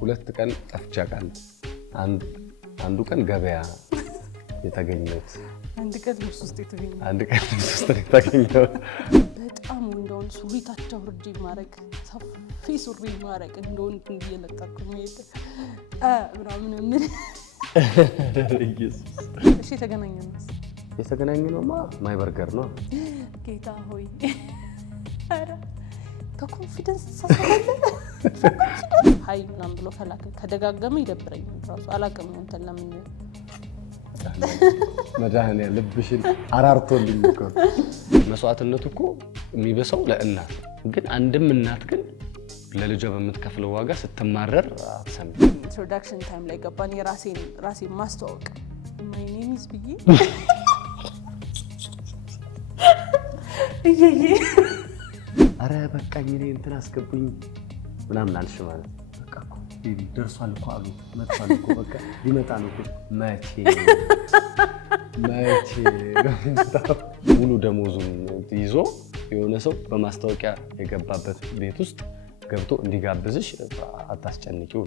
ሁለት ቀን ጠፍቼ አውቃለሁ አንዱ ቀን ገበያ የተገኘሁት አንድ ቀን ልብስ ውስጥ የተገኘው አንድ ቀን ልብስ ውስጥ የተገኘሁት በጣም እንደውን ሱሪ ታች አውርጄ ማረግ ሰፊ ሱሪ ማረግ እንደውን እየለጠኩ መሄድ ምናምን ምን ኢየሱስ እሺ የተገናኘነውማ ማይ በርገር ነው ጌታ ሆይ አረ ከኮንፊደንስ ተሳሳለ ሃይ ምናምን ብሎ ከደጋገመ ይደብረኛል ራሱ አላቀም እንትን ለምን መዳህኔ ልብሽን አራርቶልኝ እኮ መስዋዕትነቱ እኮ የሚበሰው ለእናት ግን አንድም እናት ግን ለልጇ በምትከፍለው ዋጋ ስትማረር አትሰሚ ኢንትሮዳክሽን ታይም ላይ ገባን የራሴን ማስተዋወቅ my name is ብዬ አረ በቃኝ እኔ እንትን አስገቡኝ ምናምን አልሽ ማለት በቃ እኮ ደርሷል እኮ አሉ መጥቷል እኮ በቃ ሊመጣ ነው እኮ መቼ ሙሉ ደሞዙን ይዞ የሆነ ሰው በማስታወቂያ የገባበት ቤት ውስጥ ገብቶ እንዲጋብዝሽ አታስጨንቂው